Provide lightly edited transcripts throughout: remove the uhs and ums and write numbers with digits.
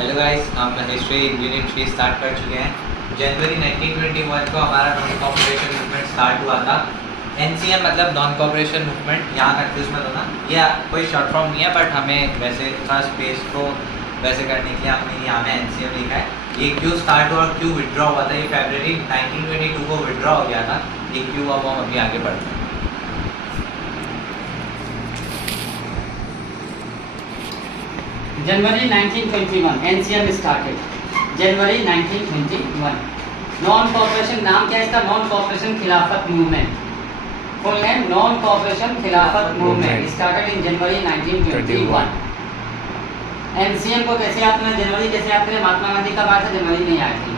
Hello guys, हम history unit 3 start कर चुके हैं। जनवरी 1921 को हमारा नॉन कॉपरेशन मूवमेंट स्टार्ट हुआ था। NCM मतलब नॉन कॉपरेशन मूवमेंट, यहाँ कंफ्यूज मत होना, ये कोई शॉर्ट फॉर्म नहीं है, बट हमें वैसे थोड़ा स्पेस को वैसे करने के लिए हमने यहाँ में NCM लिखा है। ये क्यों स्टार्ट हुआ और क्यों विड्रॉ हुआ था, ये फरवरी 1922 को विड्रॉ हो गया था। ये क्यों हुआ वो हम अभी आगे बढ़ते हैं। January 1921 NCM started. January 1921. Non cooperation नाम क्या है इसका? Non cooperation Khilafat movement. Full name non cooperation Khilafat movement started in January 1921। NCM को कैसे याद करना, जनवरी कैसे याद करें? महात्मा गांधी कब आया था? जनवरी में आया था।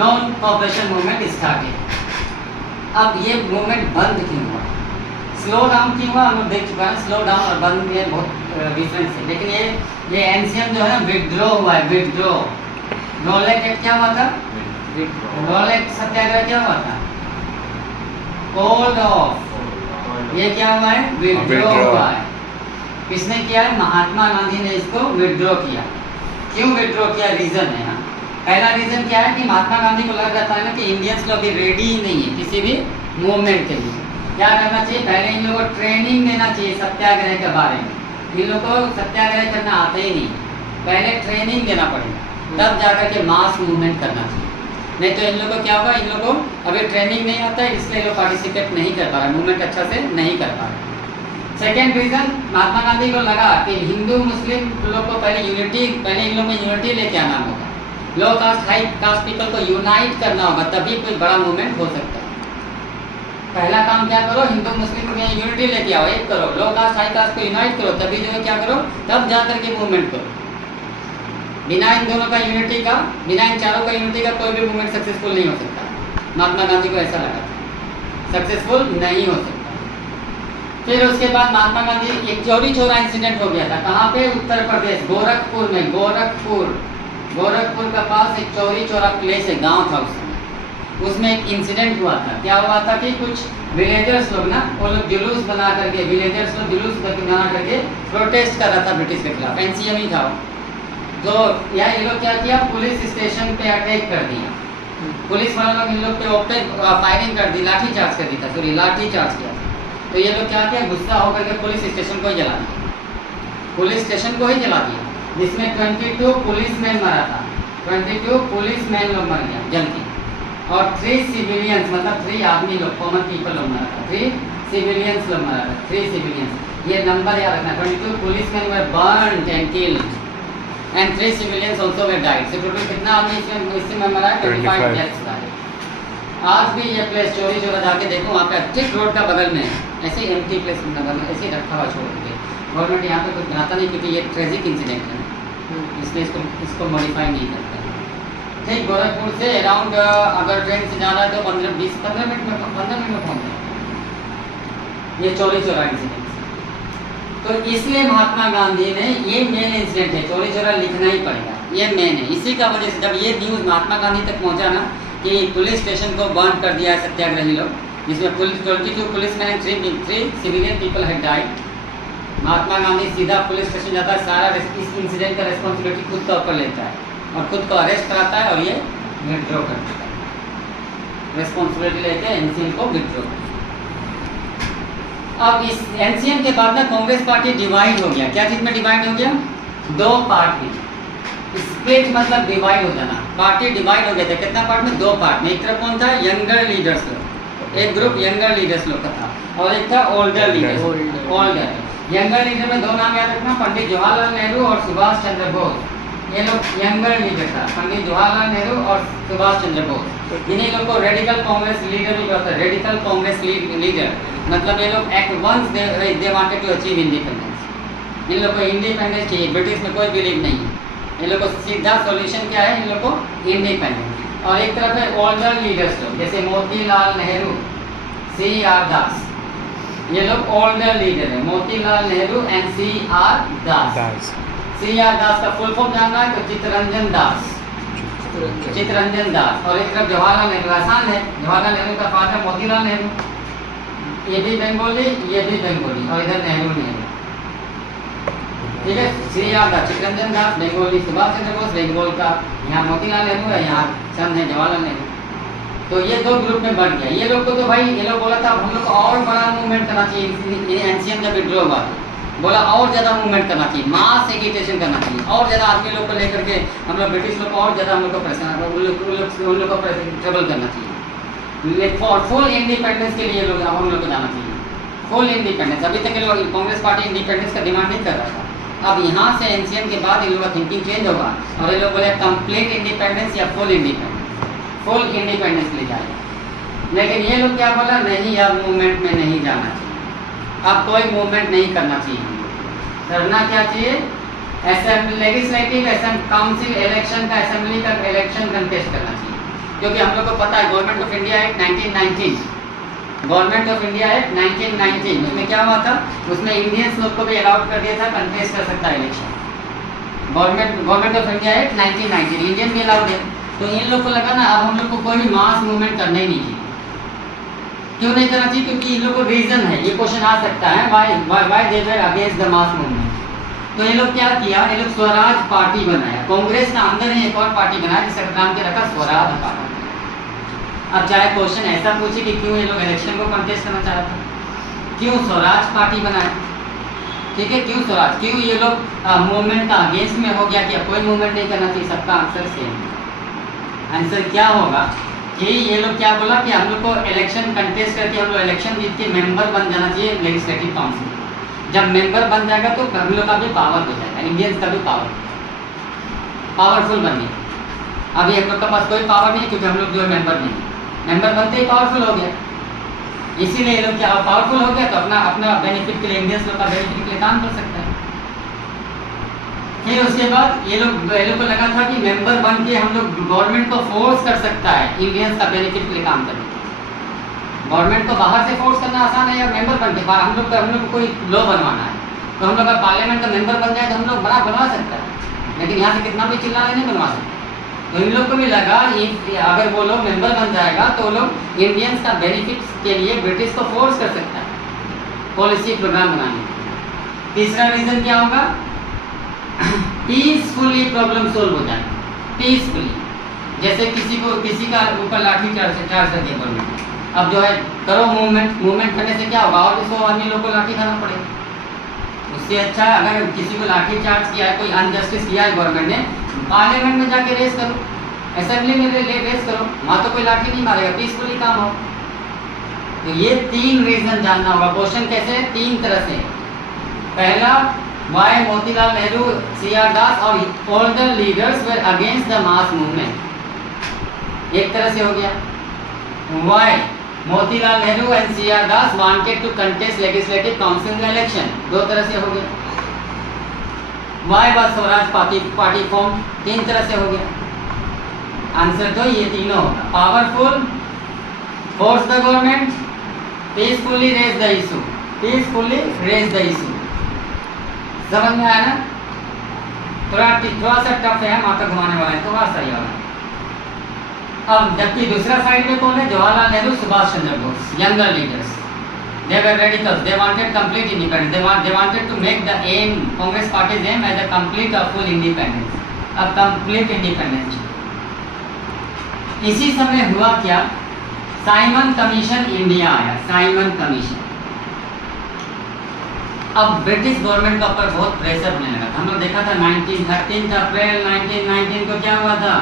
Non cooperation movement started. अब ये मूवमेंट बंद क्यों हुआ? स्लो डाउन क्यों हुआ? हम लोग देख चुका है। स्लो डाउन और बंद में बहुत डिफरेंस है। लेकिन ये NCM जो है ना, विड्रॉ हुआ है। विड्रॉ रॉलेट एक्ट क्या हुआ था? रॉलेट सत्याग्रह क्या हुआ था? Called off. ये क्या हुआ है? विड्रॉ हुआ है। किसने किया है? महात्मा गांधी ने इसको विड्रॉ किया। क्यों विड्रॉ किया? रीजन है। पहला रीजन क्या है कि महात्मा गांधी को लग जाता है ना कि इंडियंस लोग अभी रेडी ही नहीं है किसी भी मूवमेंट के लिए। क्या करना चाहिए? पहले इन लोगों को ट्रेनिंग देना चाहिए सत्याग्रह के बारे में। इन लोगों को सत्याग्रह करना आता ही नहीं, पहले ट्रेनिंग देना पड़ेगा, तब जाकर के मास मूवमेंट करना चाहिए। नहीं तो इन लोगों को क्या होगा, इन लोगों को अभी ट्रेनिंग नहीं आता है, इसलिए लोग पार्टिसिपेट नहीं कर पा रहे, मूवमेंट अच्छा से नहीं कर पा रहे। सेकेंड रीजन, महात्मा गांधी को लगा कि हिंदू मुस्लिम लोग को पहले इन लोगों में यूनिटी लेके आना होगा, लो कास्ट हाई कास्ट पीपल को यूनाइट करना होगा, तभी कोई बड़ा मूवमेंट हो सकता है। पहला काम क्या करो, हिंदू मुस्लिम में यूनिटी लेके आओ, एक करो, लो कास्ट हाई कास्ट को यूनाइट करो, तभी जो है क्या करो, तब जा करके मूवमेंट करो। बिना इन दोनों का यूनिटी का, बिना इन चारों का यूनिटी का कोई भी मूवमेंट सक्सेसफुल नहीं हो सकता। महात्मा गांधी को ऐसा लगा था, सक्सेसफुल नहीं हो सकता। फिर उसके बाद महात्मा गांधी, एक चौरी चौरा इंसिडेंट हो गया था। कहाँ पे? उत्तर प्रदेश, गोरखपुर में। गोरखपुर का पास एक चौरी चौरा प्लेस है, गाँव था उसमें एक इंसिडेंट हुआ था। क्या हुआ था कि कुछ विलेजर्स लोग ना, वो लोग जुलूस बना करके, विलेजर्स लोग जुलूस बना करके प्रोटेस्ट कर रहा था ब्रिटिश के खिलाफ। NCM ही था। तो यार ये लोग क्या किया, पुलिस स्टेशन पे अटैक कर दिया। पुलिस वाले लोग इन लोग के ऊपर फायरिंग कर दी, लाठी चार्ज कर दी था, सॉरी लाठी चार्ज किया था। तो ये लोग क्या किया, गुस्सा होकर के पुलिस स्टेशन को ही जला दिया। पुलिस स्टेशन को ही जला दिया, जिसमें 22 पुलिसमैन मरा था। 22 पुलिसमैन लोग मर गया जल के, और 3 सिविलियंस, मतलब 3 आदमी लोग, कॉमन पीपल लोग मरा था। 3 सिविलियंस लोग मरा था, 3 सिविलियंस। ये नंबर याद रखना, 22 policeman were burned and killed and 3 civilians also were died. So total कितना आदमी इसमें मरा है? 25 डेथ्स का है। आज भी ये प्लेस चौरी चौरा जाके देखो, वहाँ पे ठीक रोड का बगल में ऐसे एम्प्टी प्लेस ऐसे ही रखा हुआ छोड़ के। गवर्नमेंट यहाँ पे कुछ बनाता नहीं, क्योंकि ये ट्रेजिक इंसिडेंट है, इसलिए इसको मॉडिफाई नहीं करता। ठीक गोरखपुर से अराउंड अगर ट्रेन से जाना है तो 15 मिनट में पहुँच जाए ये चौरी चौरा इंसिडेंट। तो इसलिए महात्मा गांधी ने, ये मेन इंसिडेंट है, चौरी चौरा लिखना ही पड़ेगा, ये मेन है। इसी का वजह से जब ये न्यूज़ महात्मा गांधी तक पहुंचा ना कि पुलिस स्टेशन को बर्न कर दिया है सत्याग्रही लोग, जिसमें 22 policeman and 3 civilian people had died, Mahatma Gandhi सीधा पुलिस स्टेशन जाता है, सारा इस इंसिडेंट का रिस्पॉन्सिबिलिटी खुद का ऊपर लेता है और खुद को अरेस्ट कराता है, और ये विड्रॉ कर देता है, रिस्पॉन्सिबिलिटी लेके NCM को विड्रॉ। अब इस NCM के बाद ना कांग्रेस पार्टी डिवाइड हो गया। क्या चीज़ में डिवाइड हो गया? 2 पार्ट में। स्प्लिट मतलब डिवाइड हो जाना। पार्टी डिवाइड हो गया था, कितना पार्ट में? 2 पार्ट में। एक तरफ कौन था? यंगर लीडर्स लोग, एक ग्रुप यंगर लीडर्स लोग का था, और एक था older leaders. Older younger leader में 2 नाम याद रखना, पंडित जवाहरलाल नेहरू और सुभाष चंद्र बोस। ये लोग यंगर लीडर था, पंडित जवाहरलाल नेहरू और सुभाष चंद्र बोस। इन्हीं लोग को रेडिकल कांग्रेस लीडर भी कहते हैं। रेडिकल कांग्रेस लीडर मतलब ये लोग at once they wanted to achieve independence. इन लोग को इंडिपेंडेंस चाहिए, ब्रिटिश में कोई बिलीव नहीं है। इन लोग को सीधा सॉल्यूशन क्या है? इन लोग को इंडिपेंडेंस। और एक तरफ है ओल्डर लीडर्स लोग, जैसे मोतीलाल नेहरू, CR दास, ये लोग ओल्डर लीडर है। Motilal Nehru and CR Das. CR दास का फुल फॉर्म जानना है तो चित्तरंजन दास, चित्तरंजन दास। और एक तरफ जवाहरलाल नेहरू, आसान है, जवाहरलाल नेहरू का फादर मोतीलाल नेहरू, ये भी बंगाली, ये भी बंगाली, और इधर नेहरू। ठीक है, CR दास चित्तरंजन दास, बेंगोली सुभाष चंद्र बोस, बेंगोल का यहाँ मोतीलाल नेहरू है, यहाँ चंद है जवाहरलाल नेहरू। तो ये दो ग्रुप में बढ़ गया। ये लोग को तो भाई ये लोग बोला था हम लोग को और बड़ा मूवमेंट करना चाहिए, एनसीएम जब विड्रॉ हुआ बोला और ज़्यादा मूवमेंट करना चाहिए, मास एगिटेशन करना चाहिए, और ज़्यादा आदमी लोग को लेकर के हम लोग ब्रिटिश लोग को और ज़्यादा हम लोग को परेशान उन लोग को ट्रबल करना चाहिए। फॉर फुल इंडिपेंडेंस के लिए लोग हम लोग को जाना चाहिए, फुल इंडिपेंडेंस। अभी तक लोग कांग्रेस पार्टी इंडिपेंडेंस का डिमांड नहीं कर रहा था। अब यहाँ से एनसीएम के बाद इन लोगों का थिंकिंग चेंज होगा और ये लोग बोले कंप्लीट इंडिपेंडेंस या फुल इंडिपेंडेंस, फुल इंडिपेंडेंस ले जाएगा। लेकिन ये लोग क्या बोला, नहीं यार मूवमेंट में नहीं जाना चाहिए, अब कोई मूवमेंट नहीं करना चाहिए। करना क्या चाहिए, असेंबली लेजिस्लेटिव काउंसिल इलेक्शन का, असेंबली का इलेक्शन कंटेस्ट करना चाहिए। क्योंकि हम लोग को पता है government of India act 1919, government of India act 1919 उसमें क्या हुआ था, उसमें इंडियंस लोग को भी अलाउड कर दिया था, कंटेस्ट कर सकता है election. Government of India act 1919 Indian भी अलाउड है। तो इन लोग को लगा ना अब हम लोग को कोई भी मास मूवमेंट करना ही नहीं चाहिए। क्यों नहीं करना चाहिए, क्योंकि इन लोग को रीजन है, ये क्वेश्चन आ सकता है why they were against the mass movement. तो ये लोग क्या किया, ये लोग स्वराज पार्टी बनाया, कांग्रेस का अंदर ही एक और पार्टी बनाया जिसका नाम क्या रखा, स्वराज पार्टी। अब चाहे क्वेश्चन ऐसा पूछे कि क्यों ये लोग इलेक्शन को कंटेस्ट करना चाह रहा था, क्यों स्वराज पार्टी बनाया, ठीक है, क्यों स्वराज, क्यों ये लोग मूवमेंट का अगेंस्ट में हो गया कि अब कोई मूवमेंट नहीं करना चाहिए। सबका आंसर सेम, आंसर क्या होगा कि ये लोग क्या बोला कि हम लोग को इलेक्शन कंटेस्ट करके हम लोग इलेक्शन जीत के मेंबर बन जाना चाहिए लेजिस्लेटिव काउंसिल। जब मेंबर बन जाएगा तो हम लोग का भी पावर हो जाएगा, इंडियंस का भी पावरफुल बन गया। अभी हम लोग का पास कोई पावर नहीं क्योंकि हम लोग जो है मेंबर नहीं, मेंबर बनते ही पावरफुल हो गया। इसीलिए ये लोग क्या पावरफुल हो गया तो अपना अपना बेनिफिट के लिए, इंडियंस लोग का बेनिफिट के लिए काम कर सकता है। फिर उसके बाद ये लोग को लगा था कि मेंबर बन के हम लोग गवर्नमेंट को फोर्स कर सकता है इंडियंस का बेनिफिट के लिए काम करने। गवर्नमेंट को बाहर से फोर्स करना आसान है या मेंबर बन के हम लोग को कोई लॉ बनवाना है तो हम लोग का पार्लियामेंट का मेंबर बन जाए तो हम लोग बनवा सकता है, लेकिन यहाँ से कितना भी चिल्ला नहीं बनवा सकते। तो इन लोग को भी लगा अगर वो लोग मेंबर बन जाएगा तो वो लोग इंडियंस का बेनिफिट के लिए ब्रिटिश को फोर्स कर सकता है पॉलिसी प्रोग्राम बनाने। तीसरा रीज़न क्या होगा, पीसफुली प्रॉब्लम सोल्व हो जाए, पीसफुली। जैसे किसी का ऊपर लाठी चार्ज कर दिया गवर्नमेंट, अब जो है करो मूवमेंट करने से क्या होगा, और भी 100 आदमी लोग को लाठी खाना पड़ेगा। उससे अच्छा अगर किसी को लाठी चार्ज किया है, कोई अनजस्टिस किया है गवर्नमेंट ने, पार्लियामेंट में जाके रेस करो, असेंबली में रेस करो, वहाँ तो कोई लाठी नहीं मारेगा, पीसफुली काम हो। तो ये 3 रीज़न जानना होगा। क्वेश्चन कैसे है, 3 तरह से। पहला, Why मोतीलाल नेहरू, CR दास और older leaders were against the mass movement, एक तरह से हो गया। Why Motilal Nehru and CR Das wanted to contest legislative council election, 2 तरह से हो गया। Why was Swaraj party form, 3 तरह से हो गया। आंसर तो ये तीनों होगा, powerful, force the government, peacefully raise the issue, peacefully raise the issue. समझ में आया ना, थोड़ा सा टफ है, माथा घुमाने वाला है, थोड़ा सा ही वाला। अब जबकि दूसरा साइड में कौन है, Jawaharlal Nehru, Subhash Chandra Bose, younger leaders, they were radicals, they wanted complete independence, they wanted to make the aim, Congress party's aim as a complete or full independence, a complete independence। इसी समय हुआ क्या, साइमन कमीशन इंडिया आया, Simon commission. अब British government का ऊपर बहुत pressure होने लगा था। हम लोग देखा था 13 अप्रैल 1919 को क्या हुआ था,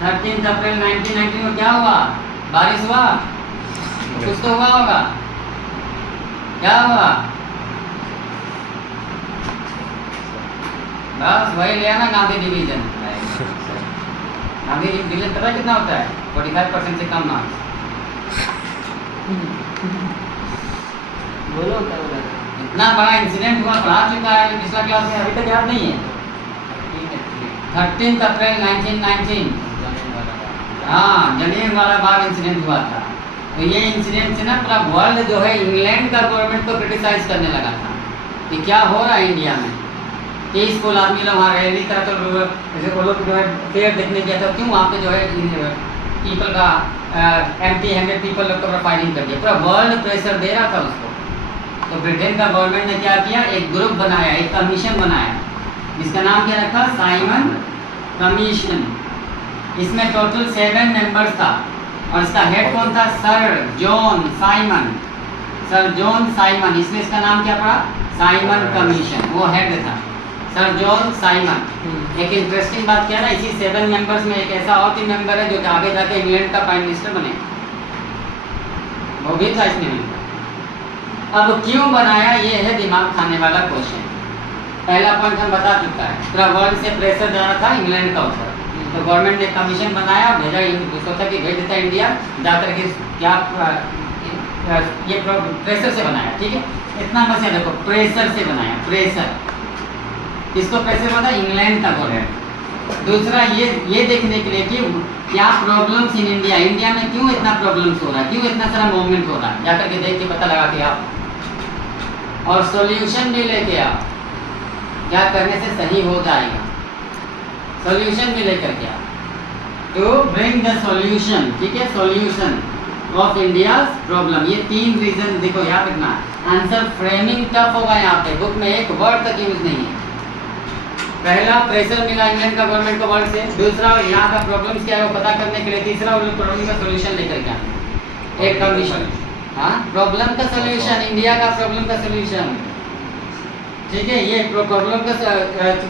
13 अप्रैल 1919 को क्या हुआ, बारिश हुआ, कुछ तो हुआ होगा, क्या हुआ, बस वही लिया ना गांधी डिवीजन। गांधी डिवीजन पता कितना होता है, 45% से कम मार्क्स। बोलो क्या बोला, इतना बड़ा इंसिडेंट हुआ, पढ़ा चुका है पिछला क्लास में, अभी तक याद नहीं है। 13 अप्रैल 1919, हाँ, जलियांवाला बाग इंसिडेंट हुआ था। तो ये इंसिडेंट से ना पूरा वर्ल्ड जो है इंग्लैंड का गवर्नमेंट को क्रिटिसाइज करने लगा था कि क्या हो रहा है इंडिया में। पीसफुल आदमी लोग वहाँ रैली करा, तो जैसे वो लोग जो है फेयर देखने गया था, क्यों वहाँ पे जो है पीपल का एम्प्टी हैंडेड पीपल लोग को फाइटिंग कर दिया, पूरा वर्ल्ड प्रेशर दे रहा था उसको तो ब्रिटेन का गवर्नमेंट ने क्या किया, एक ग्रुप बनाया, एक कमीशन बनाया, जिसका नाम क्या रखा, साइमन कमीशन। इसमें टोटल 7 मेंबर्स था और इसका हेड कौन था, sir John Simon. Sir John Simon, इसमें इसका नाम क्या पड़ा, साइमन कमीशन, वो हेड था सर जॉन साइमन। एक इंटरेस्टिंग बात क्या है ना, इसी 7 मेंबर्स में एक ऐसा और भी मेंबर है जो आगे जाके इंग्लैंड का प्राइम मिनिस्टर बने, वो भी था इसमें मेंबर। अब क्यों बनाया, ये है दिमाग खाने वाला क्वेश्चन। पहला पॉइंट हम बता चुका है, पूरा वर्ल्ड से प्रेशर जा रहा था इंग्लैंड का ऊपर, तो गवर्नमेंट ने कमीशन बनाया, भेजा, सोचा कि भेज देता इंडिया जाकर के क्या ये प्रेशर से बनाया, ठीक है, इतना बस याद रखो, प्रेशर से बनाया, प्रेशर, किसको प्रेशर बना, इंग्लैंड का गवर्नमेंट। दूसरा ये देखने के लिए कि क्या प्रॉब्लम्स इन इंडिया, इंडिया में क्यों इतना प्रॉब्लम्स हो रहा है, क्यों इतना सारा मूवमेंट हो रहा है, जाकर के देख के पता लगा के आप और सॉल्यूशन भी लेके आओ, क्या करने से सही हो जाएगा, सॉल्यूशन भी लेकर के आओ, टू ब्रिंग द सॉल्यूशन, ठीक है, सॉल्यूशन ऑफ इंडियाज प्रॉब्लम। ये 3 रीजन देखो याद रखना। आंसर फ्रेमिंग टफ होगा यहाँ पे, बुक में एक वर्ड तक यूज नहीं है। पहला, प्रेशर मिला इंग्लैंड का गवर्नमेंट को वर्ल्ड से। दूसरा, यहाँ का प्रॉब्लम्स क्या है वो पता करने के लिए। तीसरा, उन प्रॉब्लम का सॉल्यूशन लेकर के आना, एक कमीशन, हाँ, प्रॉब्लम का सॉल्यूशन, इंडिया का प्रॉब्लम का सॉल्यूशन, ठीक है, ये प्रॉब्लम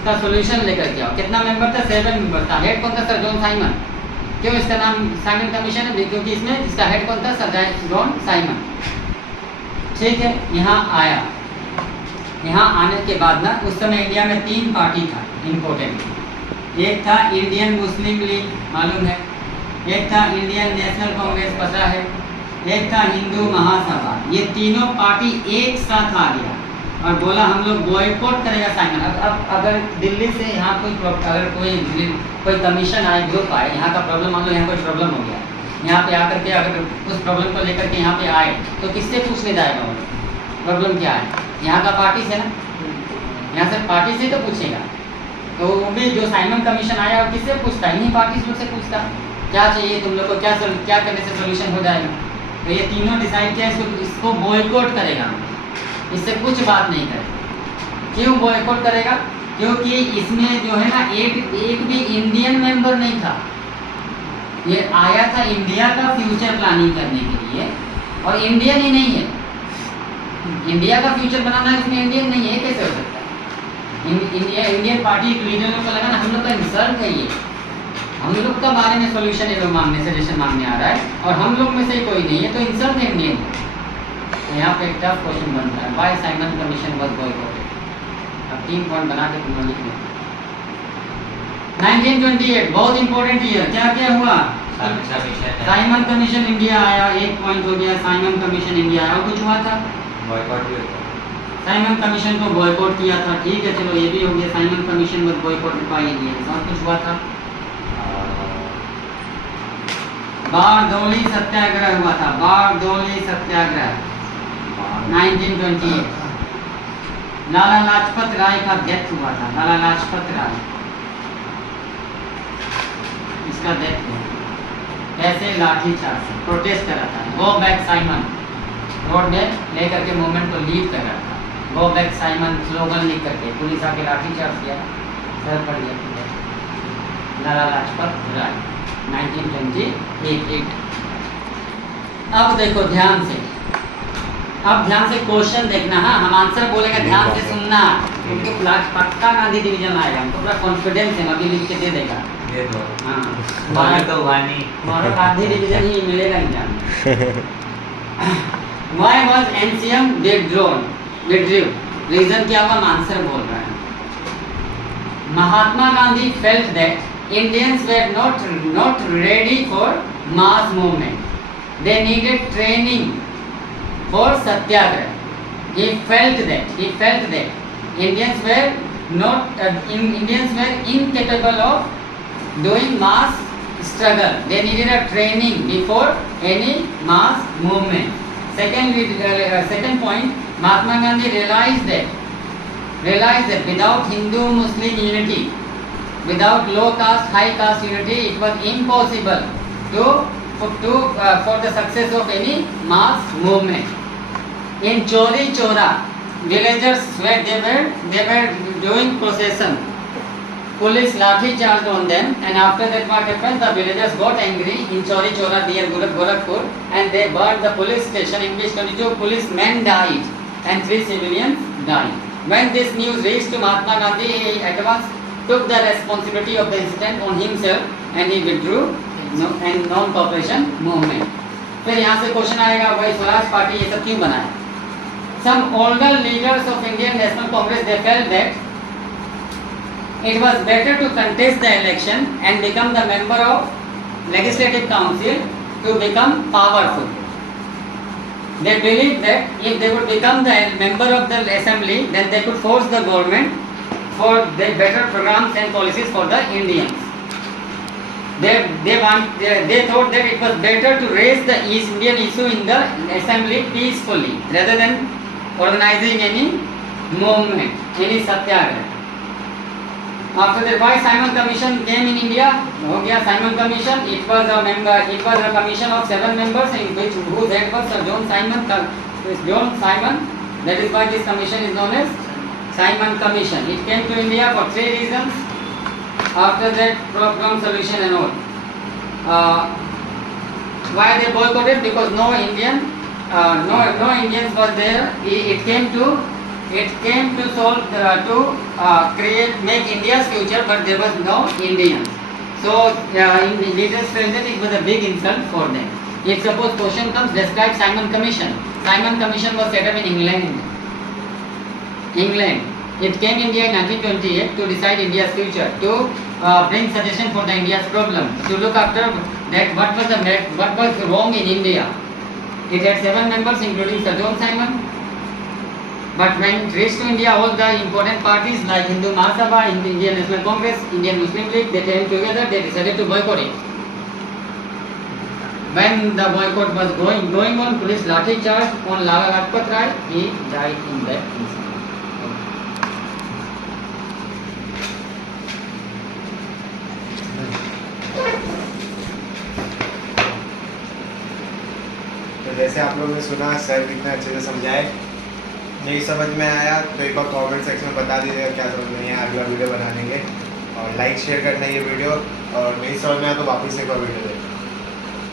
का सॉल्यूशन लेकर के आओ। कितना मेंबर था, 7 मेंबर था। हेड कौन था, सर जॉन साइमन। क्यों इसका नाम साइमन कमीशन है, क्योंकि इसमें इसका हेड कौन था, सर जॉन साइमन, ठीक है। यहाँ आया, यहाँ आने के बाद ना उस समय इंडिया में 3 पार्टी था इम्पोर्टेंट। एक था इंडियन मुस्लिम लीग, मालूम है, एक था इंडियन नेशनल कांग्रेस, पता है, एक था हिंदू महासभा। ये तीनों पार्टी एक साथ आ गया और बोला हम लोग बॉयकॉट करेगा साइमन। अब अगर दिल्ली से यहाँ अगर कोई कमीशन आए, ग्रुप आए, यहाँ का प्रॉब्लम, मान लो यहाँ कोई प्रॉब्लम हो गया, यहाँ पे आकर के अगर उस प्रॉब्लम को लेकर के यहाँ पे आए तो किससे पूछने जाएगा वो प्रॉब्लम क्या है, यहाँ का पार्टी से ना, यहाँ से पार्टी से तो पूछेगा। तो वो भी जो साइमन कमीशन आया और किससे पूछता है, इन्हीं पार्टी से पूछता क्या चाहिए तुम लोग को, क्या करने से सोल्यूशन हो जाएगा। तो ये तीनों डिसाइड किया इसको बॉयकॉट करेगा, इससे कुछ बात नहीं करेगा। क्यों बॉयकॉट करेगा, क्योंकि इसमें जो है ना एक भी इंडियन मेंबर नहीं था। ये आया था इंडिया का फ्यूचर प्लानिंग करने के लिए और इंडियन ही नहीं है। इंडिया का फ्यूचर बनाना है, इसमें इंडियन नहीं है, कैसे हो सकता है। इंडियन पार्टी के लीडरों को लगा ना हम लोग का इंसल्ट है ये, हम लोग का बारे में सोल्यूशन ये लोग मांगने, सजेशन मांगने आ रहा है और हम लोग में से कोई नहीं है, तो इंसल्ट है इंडियन। तो यहाँ पे एक टफ क्वेश्चन बनता है, why Simon commission was boycotted. अब 3 पॉइंट बना के तुम लोग लिख लो। 1928 बहुत इंपॉर्टेंट ईयर, क्या क्या हुआ, साइमन कमीशन इंडिया आया, 1 पॉइंट हो गया, साइमन कमीशन इंडिया आया। और कुछ हुआ था, बॉयकॉट भी होता, साइमन कमीशन को बॉयकॉट किया था, ठीक है, चलो ये भी हो गया, Simon commission was boycotted by India. और कुछ हुआ था, बारडोली सत्याग्रह हुआ था, बारडोली सत्याग्रह 1928। लाला लाजपत राय का डेथ हुआ था, लाला लाजपत राय, इसका डेथ हुआ कैसे, लाठीचार्ज से, प्रोटेस्ट कर रहा था, गो बैक साइमन, रोड में लेकर के मूवमेंट को लीड कर रहा था, गो बैक साइमन स्लोगन लिख करके पुलिस आके लाठीचार्ज किया, सर पड़ गया। लाला लाजपत राय 1928। अब देखो ध्यान से, अब ध्यान से क्वेश्चन देखना, हाँ हम आंसर बोलेगा, ध्यान से सुनना, क्योंकि पक्का गांधी डिवीजन आएगा, हमको पूरा कॉन्फिडेंस है, अभी लिख के दे देगा। हाँ तो वानी गांधी डिवीजन ही मिलेगा exam. Why was NCM withdrew? Reason क्या होगा, हम आंसर बोल रहे हैं। Mahatma Gandhi felt that Indians were not ready for mass movement. They needed training for satyagraha. He felt that Indians were incapable of doing mass struggle. They needed a training before any mass movement. Second point, Mahatma Gandhi realized that without Hindu-Muslim unity, without low caste, high caste unity, it was impossible for the success of any mass movement. In Chori Chora, villagers they were doing procession. Police lathi charged on them, and after that what happened? The villagers got angry in Chori Chora near Gorakhpur, and they burned the police station, in which 22 policemen died and 3 civilians died. When this news reached to Mahatma Gandhi, he at once took the responsibility of the incident on himself and he withdrew and non-cooperation movement. फिर यहाँ से question आएगा, भाई Swaraj party ये सब क्यों बनाया? Some older leaders of Indian National Congress, they felt that it was better to contest the election and become the member of Legislative Council to become powerful. They believed that if they would become the member of the assembly, then they could force the government for the better programs and policies for the Indians. They thought that it was better to raise the Indian issue in the assembly peacefully rather than organizing any movement, any satyagraha. After the why Simon Commission came in India, हो गया Simon Commission. It was a commission of 7 members, in which whose head was Sir John Simon. That is why this commission is known as Simon Commission. It came to India for 3 reasons. After that, problem solution and all. Why they boycotted? Because no Indians was there. It came to solve make India's future, but there was no Indians. So in the leaders felt that it was a big insult for them. If suppose question comes, describe Simon Commission. Simon Commission was set up in England. It came India in 1928 to decide India's future, to bring suggestion for the India's problem, to look after that what was wrong in India. It had 7 members, including Sir John Simon. But when it reached to India, all the important parties like Hindu Mahasabha, Indian National Congress, Indian Muslim League, they came together. They decided to boycott it. When the boycott was going on, police lathi charge on Lala Lajpat Rai. He died in that incident. तो जैसे आप लोगों ने सुना, sir कितना अच्छे से समझाए. नहीं समझ में आया तो एक बार कमेंट सेक्शन में बता दीजिएगा क्या समझ में आया. अगला वीडियो बना देंगे. और लाइक शेयर करना ये वीडियो, और नहीं समझ में आया तो वापस एक बार वीडियो देखें.